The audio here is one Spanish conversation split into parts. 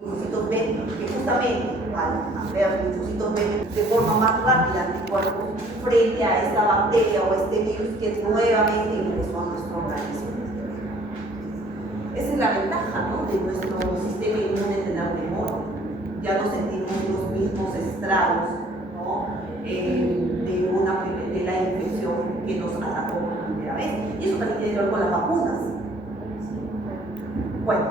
linfocitos B, que justamente al ver linfocitos B de forma más rápida anticuerpos frente a esta bacteria o este virus que nuevamente ingresó a nuestro organismo. Esa es la ventaja, ¿no?, de nuestro sistema inmune tener memoria. Ya no sentimos los mismos estragos, ¿no?, de la infección que nos atacó por primera vez. Y eso también tiene que ver con las vacunas. Bueno,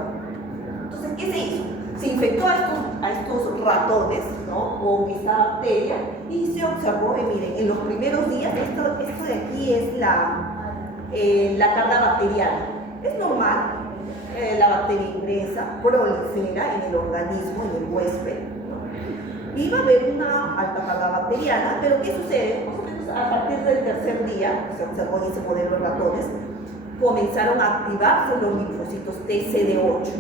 entonces, ¿qué se hizo? Se infectó a estos ratones, ¿no?, con esta bacteria y se observó, miren, en los primeros días, esto de aquí es la carga bacteriana. Es normal, la bacteria ingresa, prolifera en el organismo, en el huésped, ¿no?, y va a haber una alta carga bacteriana, pero ¿qué sucede? Más o menos a partir del tercer día, se observó en ese modelo de ratones, comenzaron a activarse los linfocitos TCD8.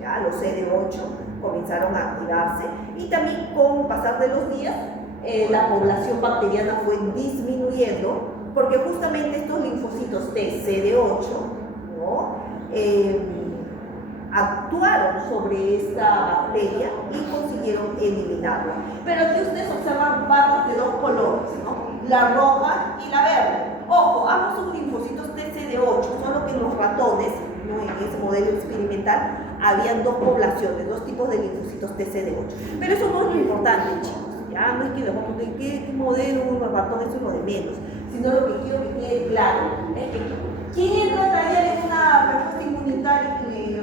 Ya, los CD8 comenzaron a activarse y también con el pasar de los días la población bacteriana fue disminuyendo porque justamente estos linfocitos TCD8, ¿no?, actuaron sobre esta bacteria y consiguieron eliminarla. Pero aquí ustedes observan barras de dos colores, ¿no?, la roja y la verde. Ojo, ambos son linfocitos TCD8, solo que en los ratones, ¿no?, en ese modelo experimental, habían dos poblaciones, dos tipos de linfocitos TCD8. Pero eso no es lo importante, chicos. Ya no es que les voy a poner qué modelo, un ratón, eso es lo de menos. Sino lo que quiero que quede claro es que ¿quién entra a taller en una respuesta inmunitaria,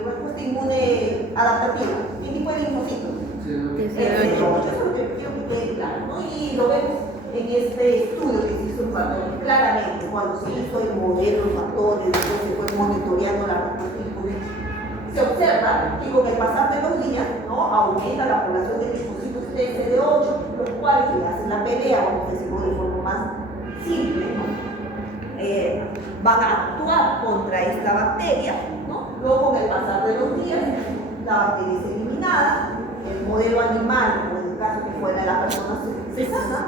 respuesta inmune adaptativa? ¿Qué tipo de linfocito? TCD8. Eso es lo que quiero que quede claro, ¿no? Y lo vemos en este estudio que se hizo en ratones. Claramente, cuando se hizo el modelo en ratones, después se fue monitoreando la respuesta inmune, se observa que con el pasar de los días, ¿no?, aumenta la población de linfocitos TCD8, los cuales se hacen la pelea, vamos a decirlo de forma más simple, ¿no?, van a actuar contra esta bacteria, ¿no? Luego con el pasar de los días, la bacteria es eliminada, el modelo animal, o en el caso que fuera la persona se sana,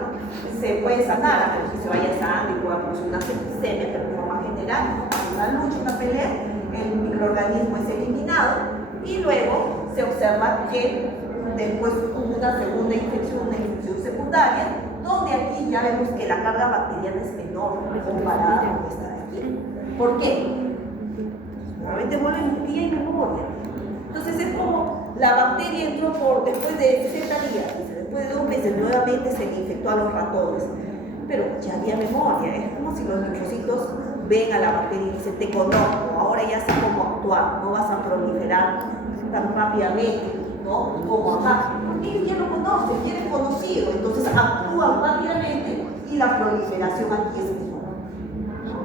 ¿no?, se puede sanar, a menos que se vaya sangre y pueda producir una septicemia, pero de forma general, una lucha, una pelea, el microorganismo es eliminado y luego se observa que después hubo una segunda infección, una infección secundaria, donde aquí ya vemos que la carga bacteriana es menor comparada con esta de aquí. ¿Por qué? Nuevamente vuelven día y memoria. Entonces es como la bacteria entró después de 60 días, después de 2 meses nuevamente se le infectó a los ratones, pero ya había memoria. Es como si los linfocitos ven a la bacteria y dicen: te conozco, ahora ya sé cómo actuar, no vas a proliferar tan rápidamente, ¿no?, como acá, porque ellos ya lo conocen, quieren conocido, entonces actúan rápidamente y la proliferación aquí es menor.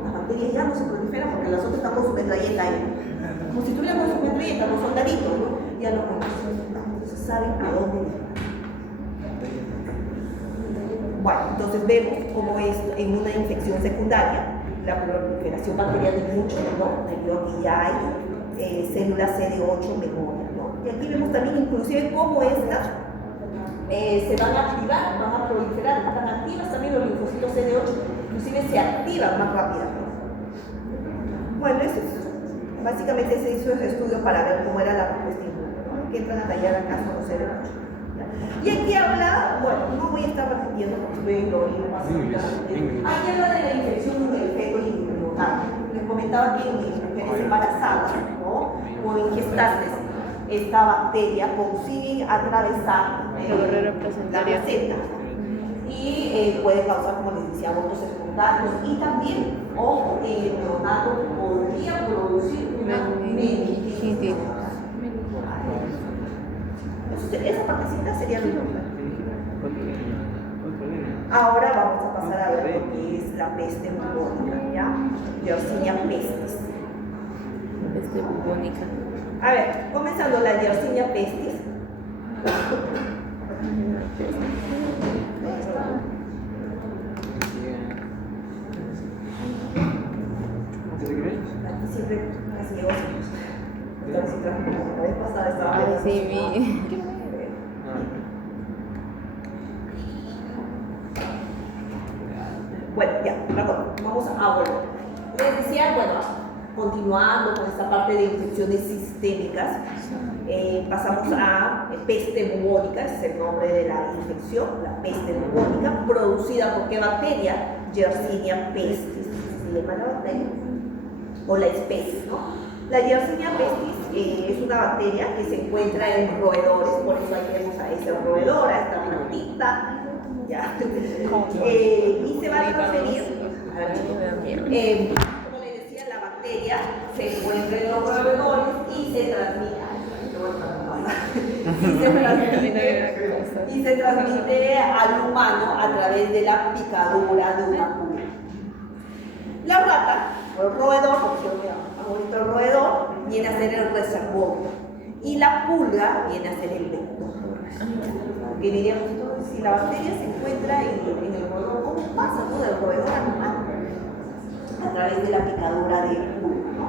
Las bacterias ya no se proliferan porque las otras están con su metralleta ahí, como si estuvieran con su metralleta, los soldaditos, ¿no?, ya lo conocen, entonces saben a dónde ir. Bueno, entonces vemos cómo es en una infección secundaria la proliferación bacteriana es mucho menor, debido a que ya hay células CD8 menores, ¿no? Y aquí vemos también inclusive cómo estas se van a activar, van a proliferar, están activas también los linfocitos CD8, inclusive se activan más rápidamente. Bueno, eso es, básicamente se hizo ese estudio para ver cómo era la respuesta inmune, ¿no?, que entran a tallar acá con los CD8. Y aquí habla, bueno, no voy a estar repitiendo porque lo oí más. Aquí habla de la infección en el feto y en el neonato. Les comentaba que en mujeres embarazadas, ¿no?, o en gestantes, esta bacteria consigue atravesar la placenta y puede causar, como les decía, abortos espontáneos y también, ojo, en el neonato podría producir una meningitis. Esa partecita sería lo importante. Ahora vamos a pasar a ver lo que es la peste bubónica, ¿ya? Yersinia pestis. Peste bubónica. A ver, comenzando la Yersinia pestis. Aquí siempre casi llevo la vez pasada estaba. Ay, sí, vi. Bueno, ya, perdón, vamos a volver. Les decía, bueno, continuando con esta parte de infecciones sistémicas, Pasamos a peste bubónica, ese es el nombre de la infección, la peste bubónica, producida por qué bacteria? Yersinia pestis, se llama la bacteria, o la especie, ¿no? La Yersinia pestis es una bacteria que se encuentra en roedores, por eso ahí vemos a ese roedor, a esta minutita, ya. Y se va a transferir, como les decía, la bacteria se encuentra en los roedores y se transmite. Y se transmite al humano a través de la picadura de una pulga. La rata, o el roedor, porque ahorita el roedor, viene a ser el reservorio. Y la pulga viene a ser el vector. Que diríamos entonces, si la bacteria se encuentra en el roedor, ¿cómo pasa todo del roedor al humano? A través de la picadura de pulga, ¿no?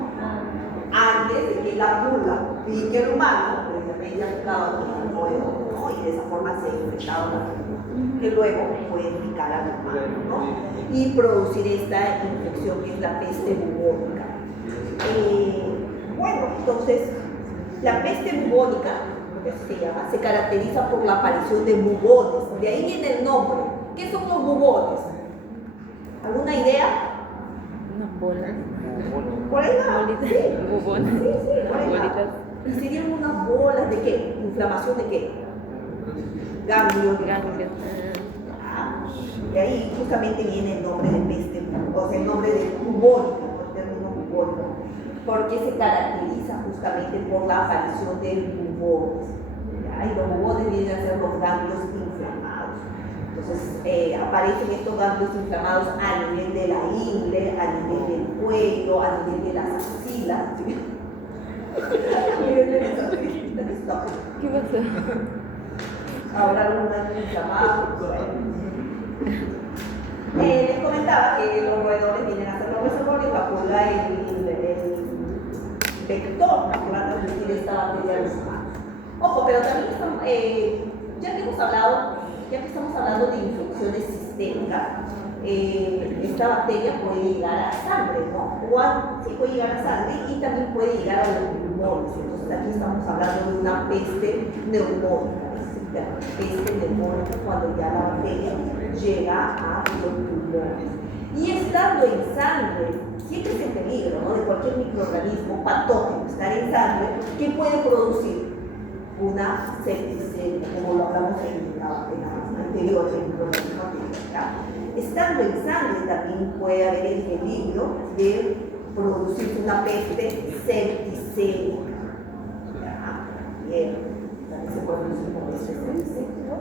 Antes de que la pulga pique el humano, pues ya picado el roedor, ¿no? Y de esa forma se infectaba la pulga, que luego puede picar al humano, ¿no? Y producir esta infección que es la peste bubónica. Bueno, entonces, la peste bubónica, que se llama, se caracteriza por la aparición de bubones. De ahí viene el nombre. ¿Qué son los bubones? ¿Alguna idea? Unas bolas. Por ahí va. Bolitas. Sí. Bubones. Sí, por ahí va. Bolitas. Y serían unas bolas de qué? ¿Inflamación de qué? Ganglios. Ganglios. De ahí justamente viene el nombre de peste, o sea, el nombre de bubónica, el término bubónico, porque se caracteriza justamente por la aparición de bubones. Y los bubones vienen a ser los ganglios inflamados. Entonces, aparecen estos ganglios inflamados a nivel de la ingle, a nivel del cuello, a nivel de las axilas. ¿Sí? ¿Qué pasó? Ahora los ganglios inflamados. Les comentaba que los roedores vienen a ser los reservorios, la pulga el vector que va a transmitir esta bacteria a los humanos. Ojo, pero también ya que estamos hablando de infecciones sistémicas, esta bacteria puede llegar a sangre, ¿no? Sí puede llegar a sangre y también puede llegar a los pulmones. Entonces aquí estamos hablando de una peste neumónica. Peste neumónica cuando ya la bacteria llega a los pulmones. Y estando en sangre, siempre es el peligro, ¿no? De cualquier microorganismo patógeno estar en sangre, que puede producir una septicemia, como lo hablamos en la anterior, en el microorganismo anterior. Estando en sangre también puede haber el peligro de producir una peste septicémica. Bien. Se puede producir como peste septicémica.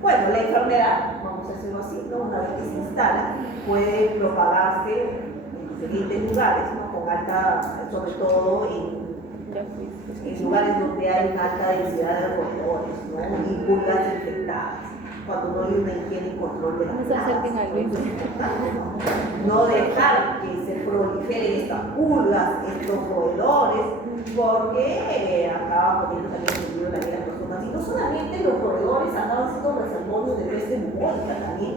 Bueno, la enfermedad, vamos a hacerlo así, ¿no? Una vez que se instala, puede propagarse en diferentes lugares, ¿no? Con alta, sobre todo en lugares donde hay una alta densidad de roedores, ¿no? Y pulgas infectadas, cuando no hay una higiene y control de las plagas. No dejar que se proliferen estas pulgas, estos roedores, porque acaban poniendo también en peligro la vida de las personas. Y no solamente los roedores acaban siendo reservorios de peste bubónica, también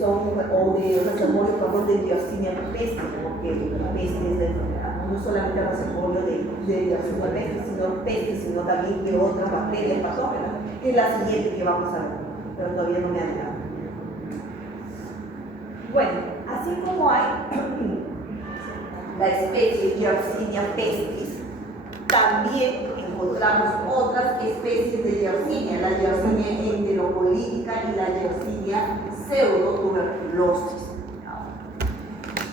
son, o de reservorios, perdón, de Yersinia pestis, porque la peste es la enfermedad, no solamente el reservorio de Yersinia pestis, sino también de otras bacterias patógenas, que es la siguiente que vamos a ver, pero todavía no me adelanto. Bueno, así como hay la especie Yersinia pestis, también encontramos otras especies de Yersinia, la Yersinia enterocolítica y la Yersinia pseudotuberculosis.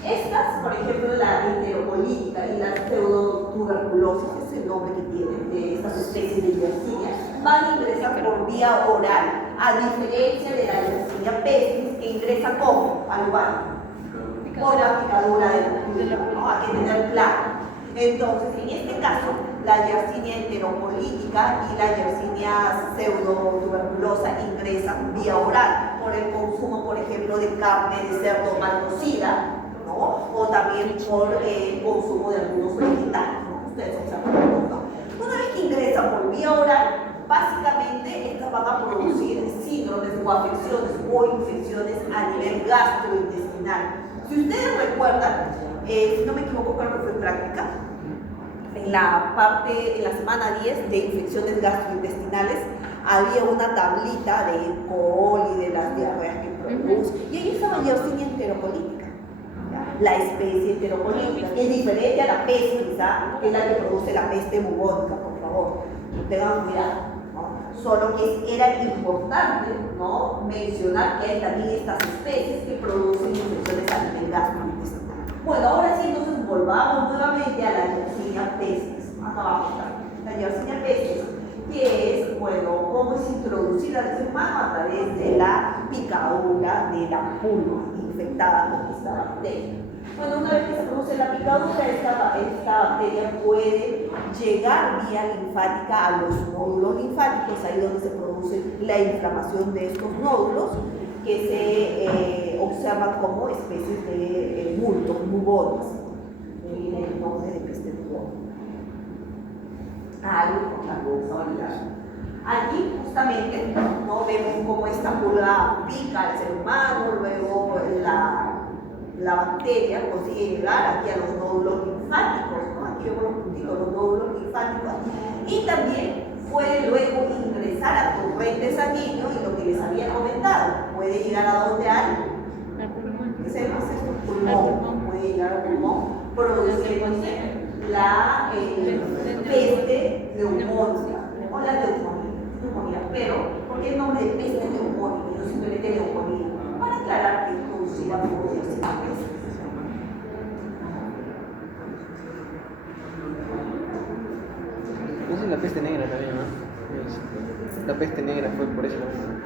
Estas, por ejemplo, la enterocolítica y la pseudotuberculosis, es el nombre que tienen de estas especies de Yersinia, van a ingresar por vía oral, a diferencia de la Yersinia pestis, que ingresa ¿cómo? Al humano, por la picadura de la pulga, ¿no? Hay que tener claro. Entonces, en este caso, la Yersinia enterocolítica y la Yersinia pseudotuberculosa ingresan vía oral por el consumo, por ejemplo, de carne de cerdo mal cocida, ¿no? O también por el consumo de algunos vegetales, ¿no? Ustedes observan, ¿no? Una vez que ingresan por vía oral, básicamente estas van a producir síndromes o afecciones o infecciones a nivel gastrointestinal. Si ustedes recuerdan, si no me equivoco, creo que fue práctica, en la semana 10 de infecciones gastrointestinales, había una tablita de E. coli, de las diarreas que produce, y ahí estaba Yersinia enterocolítica, ¿ya? La especie enterocolítica, que es diferente a la peste, ¿ya? Que es la que produce la peste bubónica, por favor, tengan cuidado, ¿no? Solo que era importante, ¿no?, mencionar que hay también estas especies que producen infecciones a nivel gastrointestinal. Bueno, ahora sí, entonces volvamos nuevamente a la Yersinia pestis. Acá abajo está la Yersinia pestis, que es, bueno, cómo es introducida al ser humano a través de la picadura de la pulga infectada con esta bacteria. Bueno, una vez que se produce la picadura, esta bacteria puede llegar vía linfática a los nódulos linfáticos, ahí donde se produce la inflamación de estos nódulos, que se observan como especies de bultos, bubones. Miren el nombre de peste bubónica. Aquí justamente, ¿no?, vemos cómo esta pulga pica al ser humano, luego la bacteria consigue llegar aquí a los nódulos linfáticos, ¿no? Aquí vemos los puntitos, los nódulos linfáticos, y también puede luego ingresar al torrente sanguíneo, y lo que les había comentado, puede llegar a donde hay, ¿qué se llama esto? Pulmón, puede llegar al pulmón, produciendo la peste neumónica, o la neumonía, pero ¿por qué el nombre de peste neumónica? No simplemente neumonía, para aclarar que es producida por Yersinia pestis. No sé, la peste negra también, ¿no? La peste negra fue por eso también.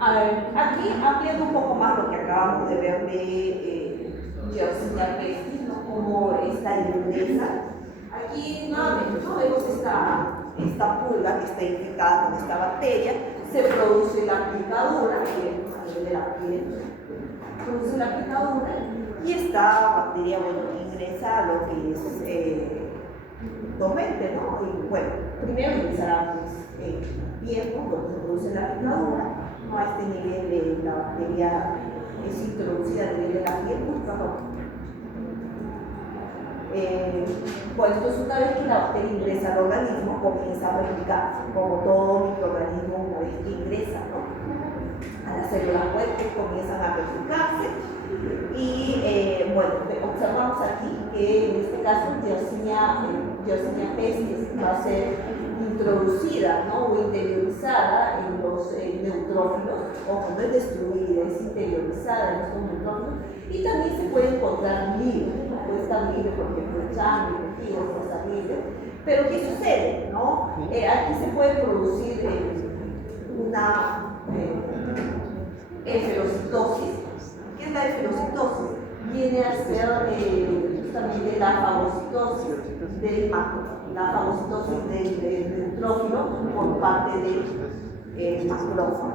A ver, aquí ampliando un poco más lo que acabamos de ver de Yersinia pestis, ¿no?, como esta ingresa. Aquí nuevamente, ¿no?, vemos esta pulga que está infectada con esta bacteria, se produce la picadura, a nivel de la piel, produce la picadura, y esta bacteria, bueno, ingresa a lo que es torrente, ¿no? Y bueno, primero ingresará piel, ¿no?, donde se produce la picadura, ¿no? A este nivel de la bacteria es introducida a nivel de la piel, bueno, entonces una vez que la bacteria ingresa al organismo, comienza a replicarse, como todo microorganismo una vez que ingresa, ¿no?, a las células fuertes, comienzan a replicarse, y bueno, observamos aquí que en este caso Yersinia pestis va a ser introducida, ¿no?, o interiorizada en los neutrófilos, ojo, no es destruida, es interiorizada en estos neutrófilos, y también se puede encontrar libre, ¿no?, puede estar libre, por ejemplo, el sangre, el tejido puede estar libre, pero ¿qué sucede?, ¿no? Aquí se puede producir una eferocitosis. ¿Qué es la eferocitosis? Viene a ser justamente la fagocitosis del macrófago, la fagocitosis del neutrófilo por parte del macrófago.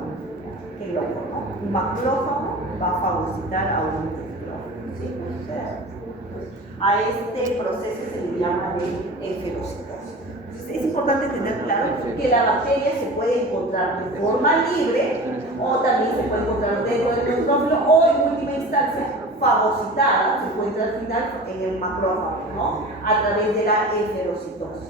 Qué loco, ¿no? Un macrófago va a fagocitar a un neutrófilo, ¿sí? A este proceso se le llama de eferocitosis. Es importante tener claro que la bacteria se puede encontrar de forma libre, o también se puede encontrar dentro del neutrófilo, o en última instancia fagocitada, se encuentra al final en el macrófago, ¿no?, a través de la eferocitosis.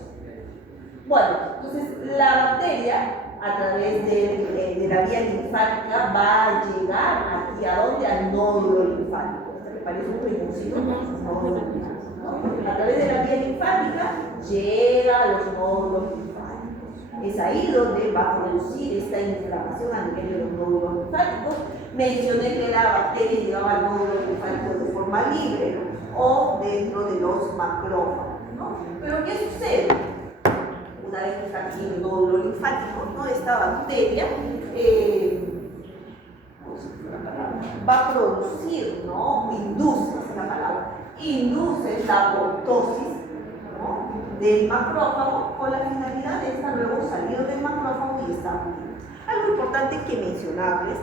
Bueno, entonces la bacteria a través de la vía linfática va a llegar aquí a donde, al nódulo linfático. ¿Me parece un rinconcito? Nódulo linfático, ¿no? A través de la vía linfática llega a los nódulos linfáticos. Es ahí donde va a producir esta inflamación a nivel de los nódulos linfáticos. Mencioné que la bacteria llegaba al nódulo linfático de forma libre o dentro de los macrófagos, ¿no? Pero ¿qué sucede? Una vez que está aquí el nódulo linfático, ¿no?, esta bacteria va a producir, ¿no?, induce, es la palabra, induce la apoptosis, ¿no?, del macrófago, con la finalidad de esta luego salir del macrófago y estar vivo. Algo importante que mencionarles,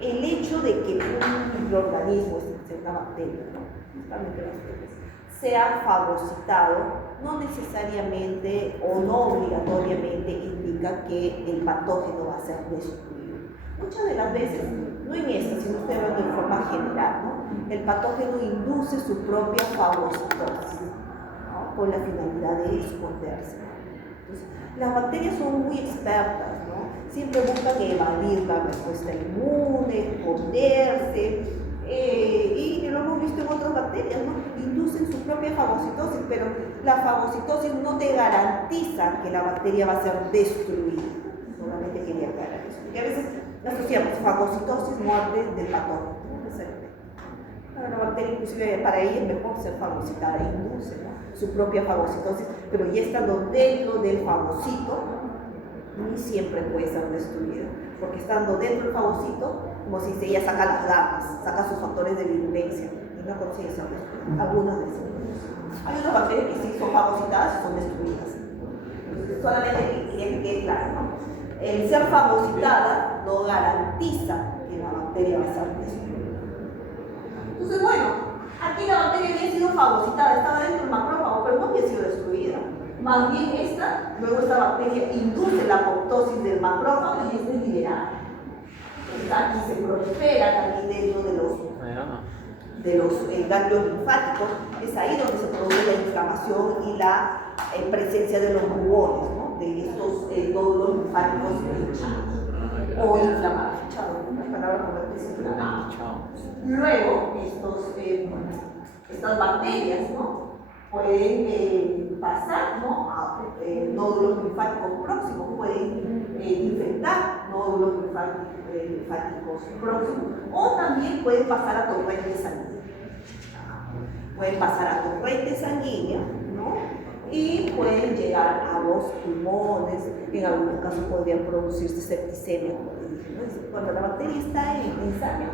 el hecho de que un microorganismo, es decir, una bacteria, ¿no?, justamente bacterias, sea fagocitado, no necesariamente o no obligatoriamente indica que el patógeno va a ser destruido. Muchas de las veces no en esta, sino estoy hablando de forma general, ¿no? El patógeno induce su propia fagocitosis, ¿no? Con la finalidad de esconderse. Entonces, las bacterias son muy expertas, ¿no? Siempre buscan evadir la respuesta inmune, esconderse, y lo hemos visto en otras bacterias, ¿no? Inducen su propia fagocitosis, pero la fagocitosis no te garantiza que la bacteria va a ser destruida. Solamente quería aclarar eso, porque a veces asociamos fagocitosis, muerte del patógeno, no necesariamente. Para la bacteria, inclusive para ella es mejor ser fagocitada, induce, ¿no? Su propia fagocitosis, pero ya estando dentro del fagocito, ni siempre puede ser destruida, porque estando dentro del fagocito, como si ella saca las garras, saca sus factores de virulencia y no consigue ser destruida. Algunas veces. Hay otras bacterias que sí son fagocitadas y son destruidas. Entonces, solamente quería que quede claro, ¿no? El ser fagocitada no garantiza que la bacteria va a ser destruida. Entonces, bueno, aquí la bacteria había sido fagocitada, estaba dentro del macrófago, pero no había sido destruida. Más bien luego esta bacteria induce la apoptosis del macrófago y es liberada. Entonces aquí se prolifera también dentro de los ganglios linfáticos. Es ahí donde se produce la inflamación y la presencia de los bubones, ¿no? De estos nódulos linfáticos hinchados o inflamados. Una palabra correcta es inflamado. Luego, estas bacterias, ¿no? Pueden pasar, ¿no? A nódulos linfáticos próximos, pueden infectar nódulos linfáticos próximos, o también pueden pasar a torrente sanguíneo. Pueden pasar a torrente sanguíneo, ¿no? Y pueden llegar a los pulmones, en algunos casos podrían producirse septicemia, como dije, ¿no? Cuando la bacteria está en sangre,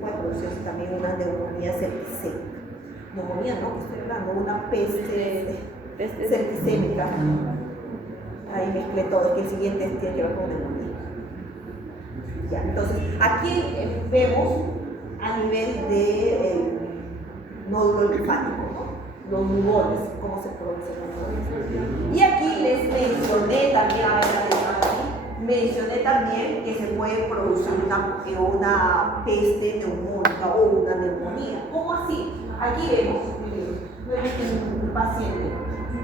puede producirse también una neumonía septicémica. Neumonía, ¿no? Que estoy hablando, una peste septicémica. Ahí mezclé todo, que el siguiente tiene que ver con neumonía. Ya, entonces, aquí vemos a nivel de nódulo linfático, ¿no? Los bubones, cómo se producen los bubones. Y aquí les mencioné también que se puede producir una peste neumónica o una neumonía. ¿Cómo así? Aquí vemos un paciente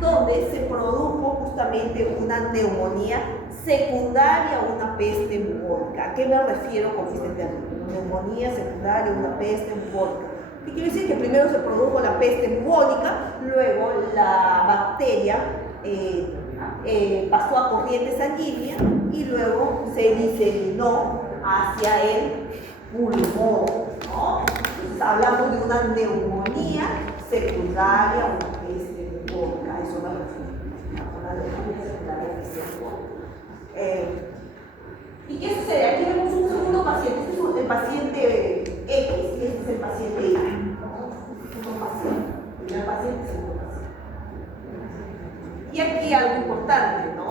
donde se produjo justamente una neumonía secundaria a una peste bubónica. ¿A qué me refiero con este término? Neumonía secundaria a una peste bubónica. ¿Qué quiere decir? Que primero se produjo la peste bubónica, luego la bacteria pasó a corriente sanguínea y luego se diseminó hacia el pulmón, ¿no? Entonces hablamos de una neumonía secundaria a una peste bubónica. Eso me refiero. Una neumonía secundaria a una peste bubónica. ¿Y qué sucede? Aquí vemos un segundo paciente. Este es el paciente X y este es el paciente Y. Segundo paciente. Primer paciente, segundo paciente. Y aquí algo importante, ¿no?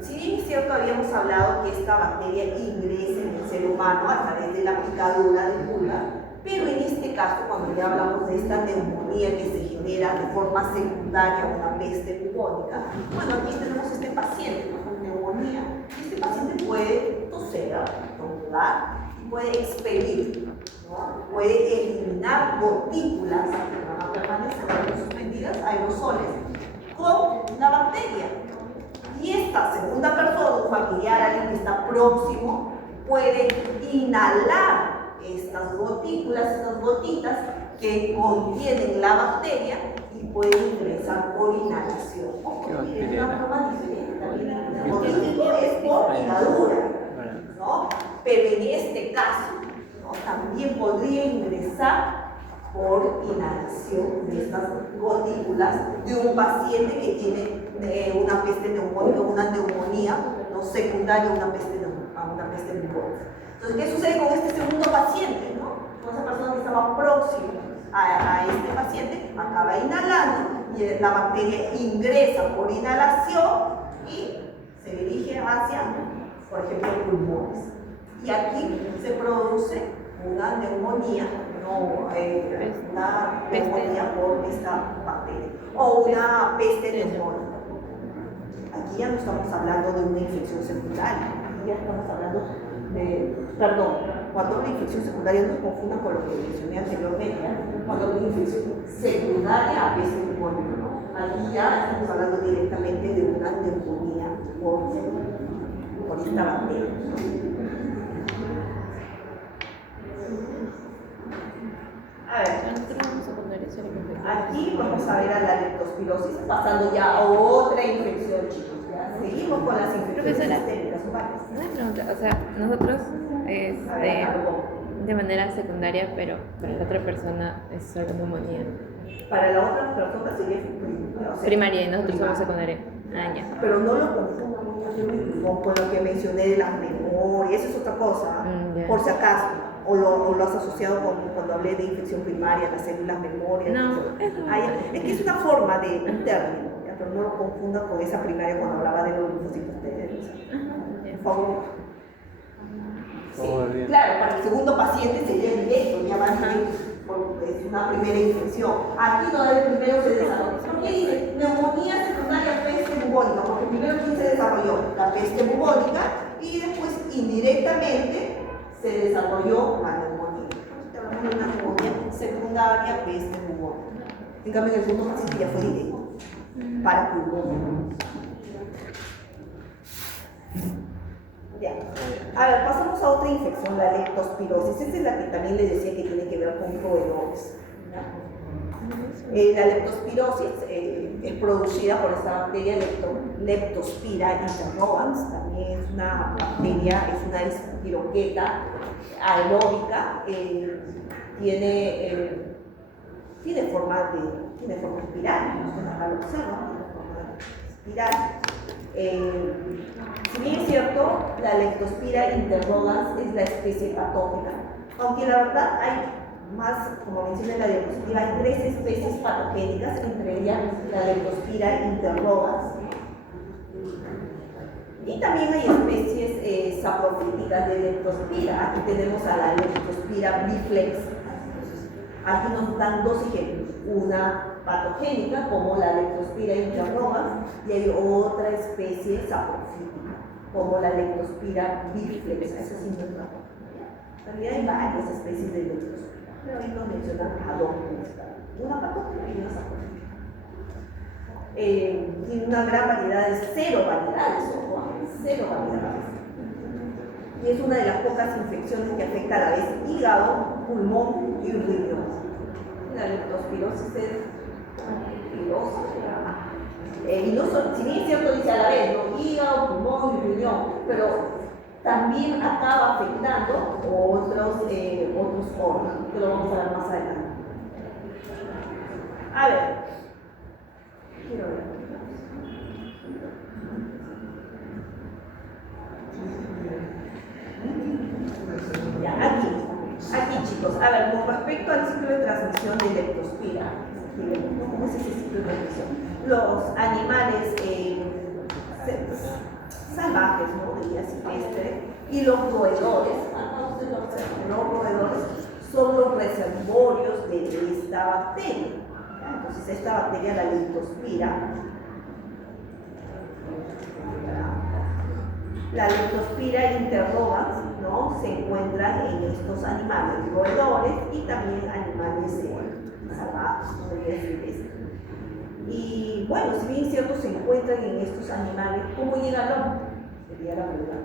Si bien es cierto, habíamos hablado que esta bacteria ingresa en el ser humano a través de la picadura de pulga, pero en este caso, cuando ya hablamos de esta neumonía que se genera de forma secundaria a una peste bubónica, bueno, aquí tenemos este paciente con neumonía. Este paciente puede toser, estornudar y puede expedir, ¿no? Puede eliminar gotículas que van a permanecer suspendidas, aerosoles, con la bacteria. Y esta segunda persona, un familiar, alguien que está próximo, puede inhalar estas gotículas, estas gotitas que contienen la bacteria y puede ingresar por inhalación. Ojo, miren, es una forma diferente también. El gotículo es por inhaladura, ¿no? Pero en este caso, ¿no? También podría ingresar por inhalación de estas gotículas de un paciente que tiene una peste neumónica, una neumonía, ¿no? Secundaria a una peste bubónica. Entonces, ¿qué sucede con este segundo paciente, ¿no? Con esa persona que estaba próxima a este paciente, acaba inhalando y la bacteria ingresa por inhalación y se dirige hacia, por ejemplo, pulmones. Y aquí se produce una neumonía, una neumonía por esta bacteria, o una peste neumónica. Aquí ya no estamos hablando de una infección secundaria, aquí ya estamos hablando perdón, cuando hablo de infección secundaria no se confundan con lo que mencioné anteriormente. Cuando hablo de infección secundaria a peste bubónica, ¿no? Aquí ya estamos hablando directamente de una neumonía por esta bacteria. A ver, aquí vamos a ver a la leptospirosis, pasando ya a otra infección, chicos. ¿Ya? Seguimos con las infecciones sistémicas humanas. Una pregunta, o sea, nosotros de manera secundaria, pero para la otra persona es solo neumonía. Para la otra persona sería Primaria y nosotros somos secundaria. Ah, ya. Pero no lo confundan con lo que mencioné de las memorias, eso es otra cosa, Yeah. por si acaso. O lo has asociado con cuando hablé de infección primaria, las células memorias. No, es que es una forma de un término, ¿ya? Pero no lo confundan con esa primaria cuando hablaba de los linfocitos T. Por favor. Sí, claro, para el segundo paciente sería directo, ya va es una primera infección. Aquí todavía primero se desarrolla. ¿Por qué dice neumonía secundaria peste bubónica? Porque primero ¿quién se desarrolló? La peste bubónica y después indirectamente se desarrolló la neumonía. Entonces hablamos de una neumonía secundaria peste bubónica. En cambio en el segundo paciente ya fue directo para pulmón. Ya. A ver, pasamos a otra infección, la leptospirosis. Esta es la que también les decía que tiene que ver con roedores. La leptospirosis es producida por esta bacteria Leptospira interrogans. También es una bacteria, es una espiroqueta aeróbica. Tiene forma espiral, ¿no? Acá lo observan, tiene forma espiral. Si bien es cierto, la Leptospira interrogans es la especie patógena, aunque la verdad hay más, como menciona en la diapositiva, hay 3 especies patogénicas, entre ellas la Leptospira interrogans. Y también hay especies saprofíticas de Leptospira. Aquí tenemos a la Leptospira biflex. Aquí nos dan 2 ejemplos, una patogénica como la Leptospira interrogans y hay otra especie saprofítica como la Leptospira biflex. Esa sí no es patogénica. En realidad hay varias especies de Leptospira, pero ahí nos mencionan a 2, una patogénica y una saprofítica. Tiene una gran variedad de 0 variedades, ojo, 0 variedades. Y es una de las pocas infecciones que afecta a la vez hígado, pulmón y riñón. La leptospirosis es y no solo, si bien es cierto dice a la vez, ¿no? Hígado, pulmón y riñón, pero también acaba afectando otros órganos, que lo vamos a ver más adelante. A ver, quiero ver. Ya, aquí chicos, a ver, con respecto al ciclo de transmisión de Leptospira, ¿cómo es ese ciclo de transmisión? Los animales salvajes, ¿no? De vida silvestre, y los roedores, los roedores son los reservorios de esta bacteria. Entonces, esta bacteria, la Leptospira, la Leptospira interrogans, ¿no? Se encuentra en estos animales roedores y también animales salvajes, ¿no? De vida silvestre. Y bueno, si bien es cierto, se encuentran en estos animales, ¿cómo llega al hombre? Sería la pregunta.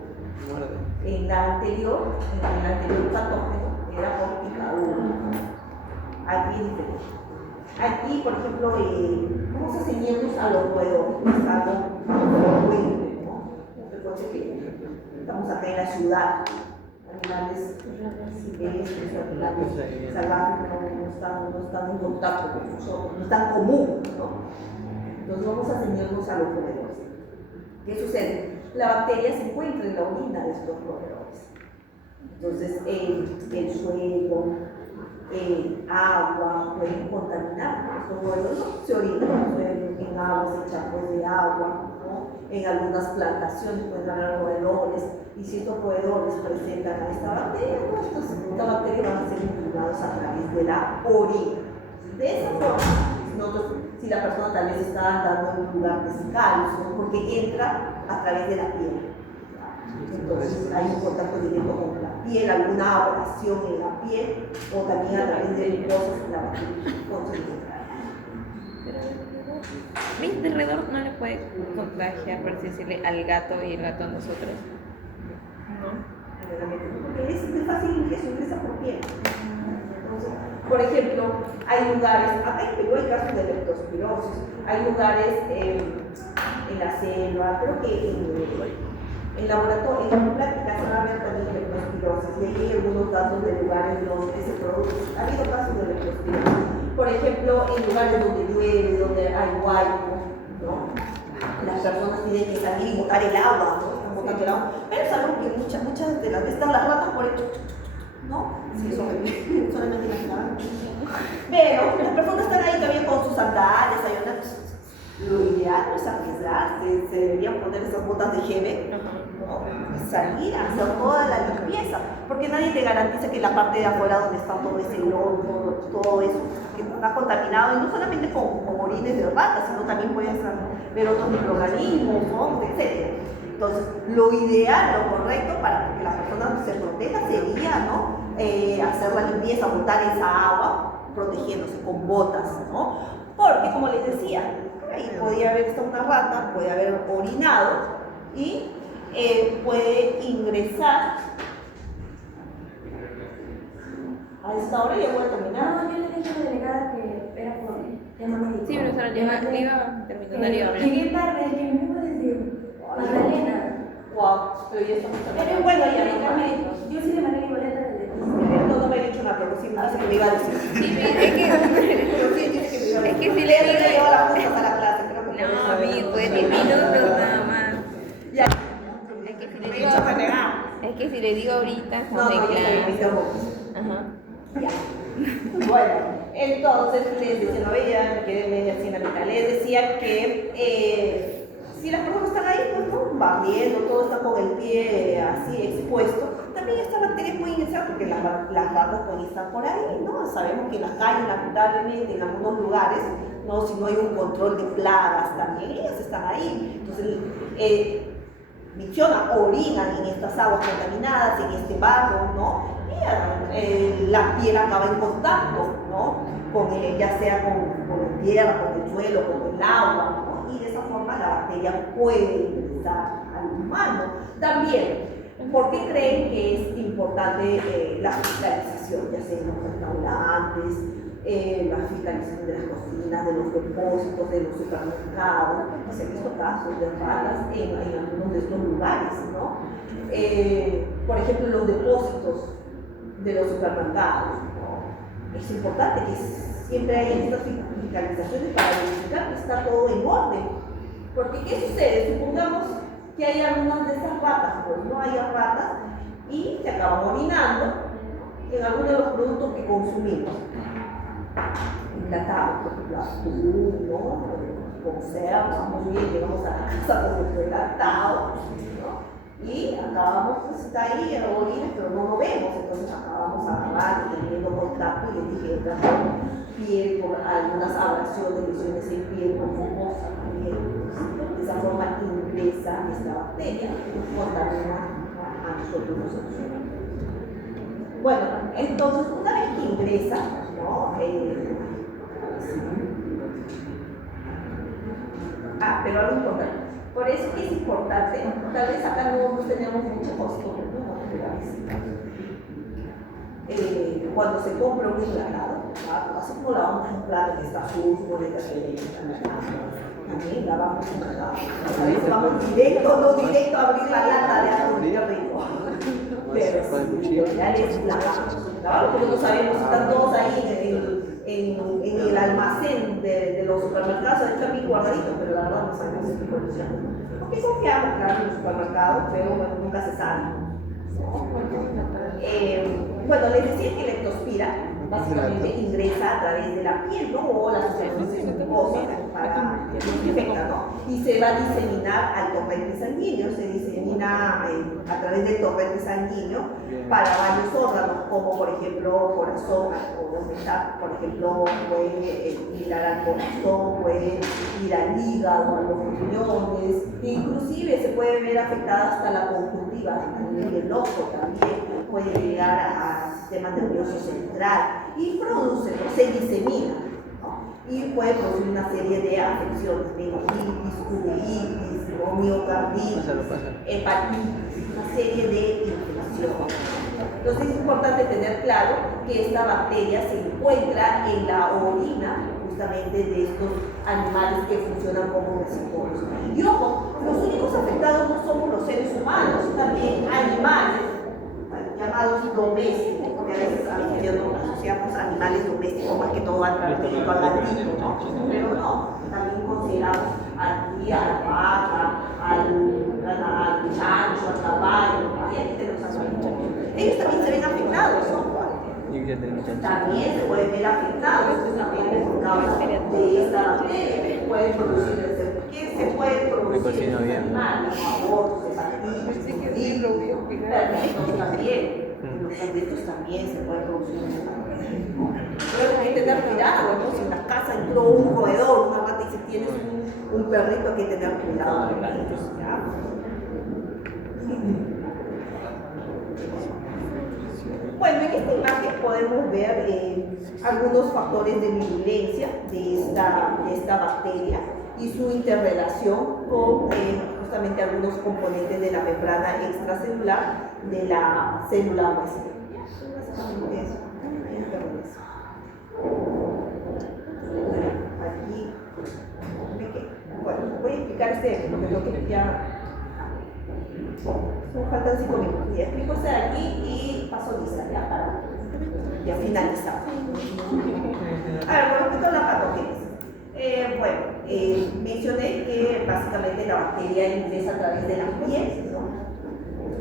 En el anterior patógeno era por picadura. Aquí es diferente. Aquí, por ejemplo, vamos a ceñirnos a los roedores, es algo frecuente, ¿no? Recuerden que estamos acá en la ciudad, animales silvestres, animales salvajes no están en contacto con nosotros, no es tan común, ¿no? Entonces vamos a ceñirnos a los roedores. ¿Qué sucede? La bacteria se encuentra en la orina de estos roedores. Entonces el suelo, agua pueden contaminar. Estos roedores se orinan en aguas, en charcos de agua, ¿no? En algunas plantaciones pueden haber roedores, y si estos roedores presentan a esta bacteria, pues esta bacteria van a ser eliminados a través de la orina. De esa forma, si la persona tal vez está andando en un lugar descalzo, porque entra a través de la piel. Entonces hay un contacto directo con la piel, alguna abrasión en la piel o también a través de mucosas en la bacteria. ¿Mi alrededor no le puede contagiar, por así decirle, al gato y el gato a nosotros? Porque es muy fácil ingreso, ingresa por piel. Entonces, por ejemplo, hay lugares, acá en Perú hay casos de leptospirosis, hay lugares en la selva, creo que en laboratorio, en práctica se va a ver también leptospirosis, y ahí hay algunos casos de lugares donde se produce, ha habido casos de leptospirosis, por ejemplo, en lugares donde llueve, donde hay huaico, ¿no? Las personas tienen que salir y botar el agua, ¿no? Están botando el agua, pero es algo que muchas de las veces están las ratas por hecho, ¿no? Sí, solamente las ratas. Pero las personas están ahí también con sus sandalias, hay una. Lo ideal no es arriesgarse, se deberían poner esas botas de higiene, ¿no? Salir a hacer toda la limpieza, porque nadie te garantiza que la parte de afuera donde está todo ese lodo, todo eso, que está contaminado, y no solamente con orines de ratas, sino también puede haber otros microorganismos, hongos, etc. Entonces, lo ideal, lo correcto para que la persona se proteja sería, ¿no? Hacer la limpieza, botar esa agua, protegiéndose con botas, ¿no? Porque, como les decía, ahí podía haber estado una rata, puede haber orinado y puede ingresar. A esta hora ya voy a terminar. No, yo le dije a la delegada que era por tema médico. Sí, profesora, le iba terminando de hablar. Llegué tarde, que me vengo desde Magdalena. Wow, pero ya estamos Pero terminando. Bueno, ya yo sí de manera igualita desde no me he dicho nada, pero sí me dice que me iba a decir. Sí, es que, Pero sí dice que me iba a decir. es que si Porque le ella digo. lleva las cosas a la clase, creo que por eso. No, mi, fue 10 minutos nada más. Ya. Es que si Me le he digo, dicho renegar. es que si le digo ahorita, No, no, ya me interrumpes. Ajá. Ya. Bueno, entonces les decía, no veía, me quedé media así en la mitad. Les decía que si las personas están ahí, pues no, van viendo, todo está con el pie así expuesto. También esta bacteria puede ingresar porque las ratas pueden estar por ahí, ¿no? Sabemos que en la calle, lamentablemente, en algunos lugares, ¿no? Si no hay un control de plagas, también ellas están ahí. Entonces, menciona, orinan en estas aguas contaminadas, en este barro, ¿no? Y la piel acaba en contacto, ¿no? Con ya sea con la tierra, con el suelo, con el agua, ¿no? Y de esa forma la bacteria puede ingresar al humano. También, ¿por qué creen que es importante la fiscalización, ya sea en los restaurantes, la fiscalización de las cocinas, de los depósitos, de los supermercados? Se han visto casos de ratas en algunos de estos lugares, ¿no? Por ejemplo, los depósitos de los supermercados, ¿no? Es importante que siempre haya estas fiscalizaciones para verificar que está todo en orden. Porque, ¿qué sucede? Supongamos que hay algunas de esas ratas, pues no haya ratas y se acaban orinando en algunos de los productos que consumimos. Enlatados, por ejemplo, atún, ¿no? Conservas, muy bien, llegamos a la casa con nuestro enlatado, ¿no? Y acabamos, pues está ahí, orina, pero no lo vemos, entonces acabamos agarrando, teniendo contacto y etiquetas con piel, por algunas abrasiones, lesiones en piel, con mucosa también. De esa forma ingresa esta bacteria y contamina a nosotros. Bueno, entonces una vez que ingresa, ¿no? Pero algo importante. Por eso es importante, tal vez acá no tenemos mucha costumbre, ¿no? Cuando se compra un enlatado, así como lavamos un plato que está sucio, también lavamos un enlatado. A veces vamos directo, no directo a abrir la lata de atún, qué rico. Pero ya les lavamos, claro, porque no sabemos si están todos ahí en el almacén de los supermercados, están bien guardaditos, pero la verdad no sabemos en qué condiciones. Porque confiamos, claro, en los supermercados, pero bueno, nunca se sabe. Bueno, les decía que leptospira bacteria básicamente ingresa a través de la piel, ¿no? O las sustancias mucosas para infectar, ¿no? Y se va a diseminar al torrente sanguíneo, se disemina a través del torrente sanguíneo para varios órganos, como por ejemplo corazón, o donde está, por ejemplo, puede ir al corazón, puede ir al hígado, a los riñones, inclusive se puede ver afectada hasta la conjuntiva, el ojo también puede llegar al sistema nervioso central y produce, ¿no? Se disemina, ¿no? Y puede producir una serie de afecciones, meningitis, uveitis, ¿no? Miocarditis, hepatitis, una serie de infecciones. Entonces es importante tener claro que esta bacteria se encuentra en la orina justamente de estos animales que funcionan como reservorios. Y ojo, los únicos afectados no somos los seres humanos, también animales llamados domésticos, porque a veces asociamos animales domésticos más que todo al perrito, al gatito, ¿no? Pero no, también consideramos aquí a la vaca, al chancho, al caballo, y aquí tenemos a ellos también se ven afectados, ¿no? También se pueden ver afectados justamente por causa de esta bacteria. Pueden producir, ¿qué se puede producir en los animales? Abortos, hepatitis, perritos también. Los perritos también se pueden producir en los animales. Pero hay que tener cuidado, ¿no? Si en la casa entró un roedor, una rata y si tienes un perrito hay que tener cuidado con ellos, ¿ya? Bueno, en esta imagen podemos ver algunos factores de virulencia de esta bacteria y su interrelación con justamente algunos componentes de la membrana extracelular de la célula huésped. Aquí, bueno, voy a explicar porque creo que ya me faltan 5 minutos. Y explico de aquí y paso lista ya para ya finalizar. A ver, con respecto a la patogénesis. Mencioné que básicamente la bacteria ingresa a través de la piel, ¿no?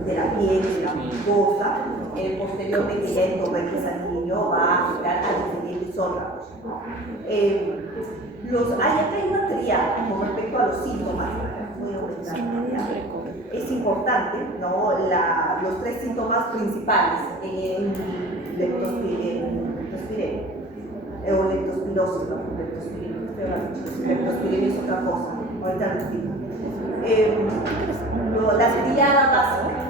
De la piel, de la mucosa. Posteriormente ya el torrente sanguíneo va a afectar a diferentes órganos, ¿no? Acá hay una triada con respecto a los síntomas. Voy a aumentar la triada. Es importante, ¿no? Los 3 síntomas principales en leptospiremia o leptospirosis, ¿no? Leptospiremia es otra cosa, ahorita lo explico. La triada básica: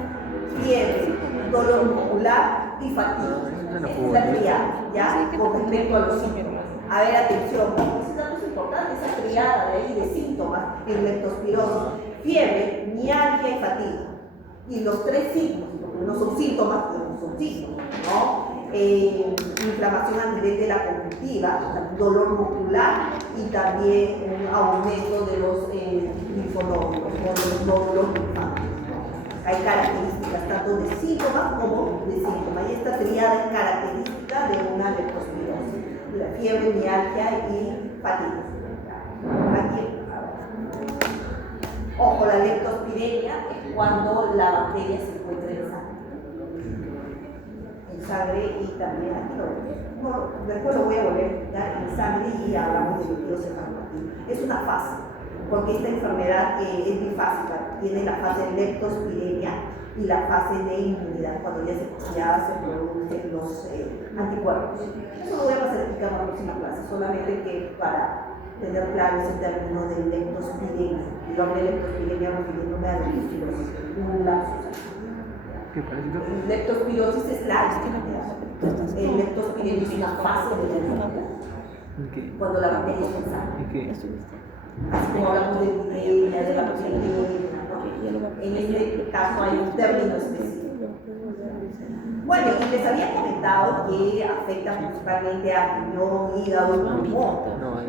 fiebre, dolor muscular y fatiga. Esta es la triada, ¿ya? Con respecto a los síntomas. A ver, atención, ese dato es importante, esa triada de ahí de síntomas en leptospirosis: fiebre, mialgia y fatiga. Y los 3 signos, porque no son síntomas, pero no son signos, ¿no? Inflamación a nivel de la conjuntiva, dolor muscular y también un aumento de los linfonodos, de los nódulos linfáticos. Hay características tanto de síntomas como de síntomas. Y esta triada es característica de una leptospirosis: la fiebre, mialgia y fatiga. Aquí. Ojo, la leptospiremia es cuando la bacteria se encuentra en sangre y también aquí después lo voy a volver a explicar en sangre y hablamos de leptospiremia. Es una fase, porque esta enfermedad es bifásica, tiene la fase de leptospiremia y la fase de inmunidad, cuando ya se producen los anticuerpos. Eso lo voy a pasar a explicar en la próxima clase, solamente que para tener claro ese término de leptospiremia. Y lo hablé de leptospiremia refiriéndome a leptospirosis, un lapsus. ¿Qué parece? Leptospirosis es la leptospiremia es una fase de la enfermedad. Cuando la bacteria está en sangre. Así como hablamos de epidemia, de la bacteria, ¿no? En este caso hay un término específico. Bueno, y les había comentado que afecta principalmente a riñón, hígado y pulmón,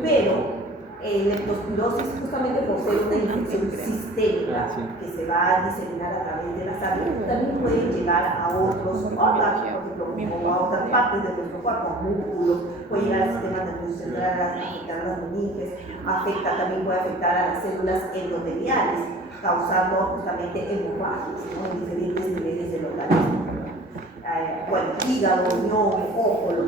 pero leptospirosis, justamente por ser una infección sistémica que se va a diseminar a través de la sangre, también puede llegar a otros órganos, por ejemplo, como a otras partes de nuestro cuerpo, músculos, puede llegar al sistema nervioso central, afectar a las meninges, puede afectar a las células endoteliales, causando justamente hemorragias, ¿no? En diferentes niveles del organismo. Bueno, hígado, riñón, ojo, los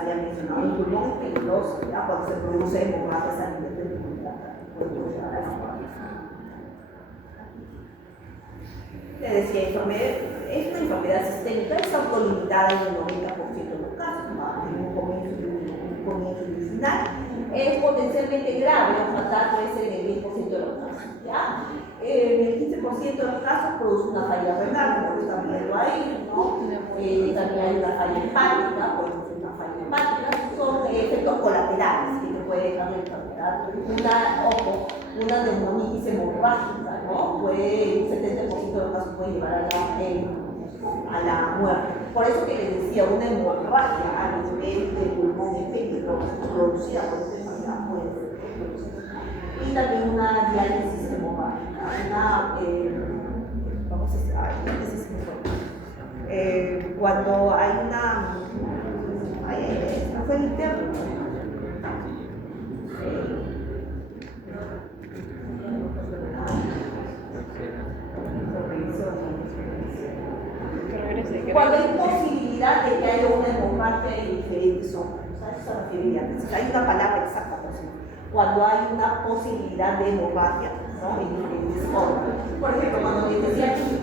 había mencionado. El pulmón es peligroso, ¿ya? Cuando se produce hemorragias a nivel del pulmón, puede llegar a la muerte. Le decía, es una enfermedad sistémica, es autolimitada en el 90% de los casos, ¿no? Tiene un comienzo y un final. Es potencialmente grave o fatal, puede ser en el 10% de los casos, ¿ya? En el 15% de los casos produce una falla renal, como están viendo ahí, ¿no? También hay una falla hepática, puede ser una falla hepática, son efectos colaterales que te puede dejar la enfermedad. Una neumonitis hemorrágica, ¿no? Puede, un 70% de los casos puede llevar a la muerte. Por eso que les decía, una hemorragia a nivel del pulmón es peligrosa, producida por esta enfermedad puede ser peligrosa. Y también una diálisis hemorrágica, cuando hay una, fue el interno. Cuando hay posibilidad de que haya una hemorragia en diferentes órganos, a eso se refiere diálisis. Hay una palabra exacta, por cierto. Cuando hay una posibilidad de hemorragia, ¿no? En diferentes órganos. Por ejemplo, cuando les decía que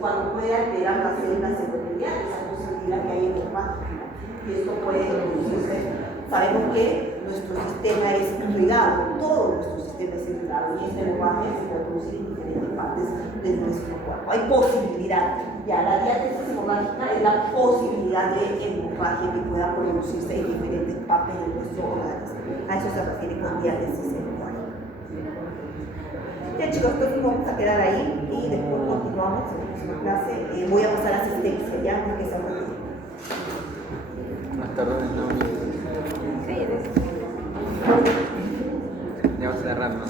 cuando puede alterar las células endoteliales, hay posibilidad que haya hemorragia, ¿no? Y esto puede producirse. Sabemos que nuestro sistema es irrigado, todo nuestro sistema es irrigado, y esta hemorragia se puede producir en diferentes partes de nuestro cuerpo. Hay posibilidad. Ya, la diálisis hemorrágica es la posibilidad de hemorragia que pueda producirse en diferentes partes de nuestro organismo. A eso se refiere con diálisis hemorrágica. Ya chicos, entonces vamos a quedar ahí y después continuamos en la próxima clase. Voy a pasar asistencia ya, porque se retira. Más tarde, no. Sí, Ya vas a cerrar, ¿no?